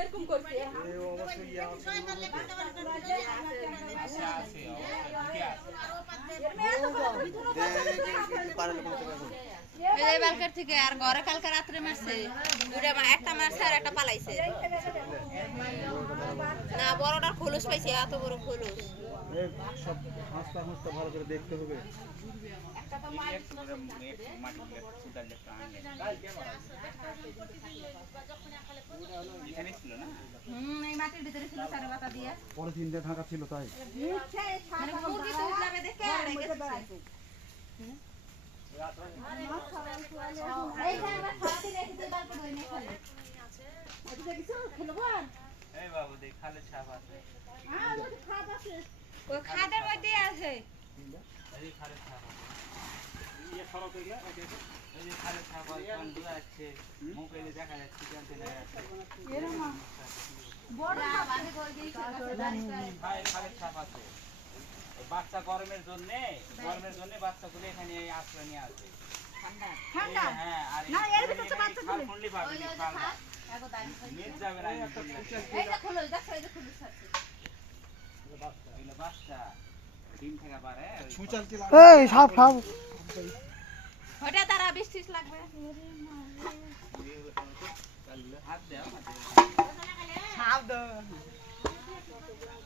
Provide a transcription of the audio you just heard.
এরকম করছে এই বালকার থেকে আর ঘরে কালকে রাত্রে মারছে। একটা মারছে আর একটা পালাইছে। না বড়টার খোলস পাইছে এত বড় খোলস। ভালো করে দেখতে হবে পরে ঢাকা ছিল তাই। খাদের মধ্যে আছে। না, বাঁধে করে দিয়েছে, বাচ্চা গরমের জন্য গরমের জন্য বাচ্চাগুলো এখানে আশ্রয় নিয়ে আসে ঠান্ডা হ্যাঁ আর না, এর ভিতরে তো বাচ্চা। পাবে দাঁড়িয়ে নিয়ে যাবে না বাচ্চা ডিম থেকে পারে এই সাপ সাপ তারা লাগবে হাত দেও হাত দেও। এই ভাবি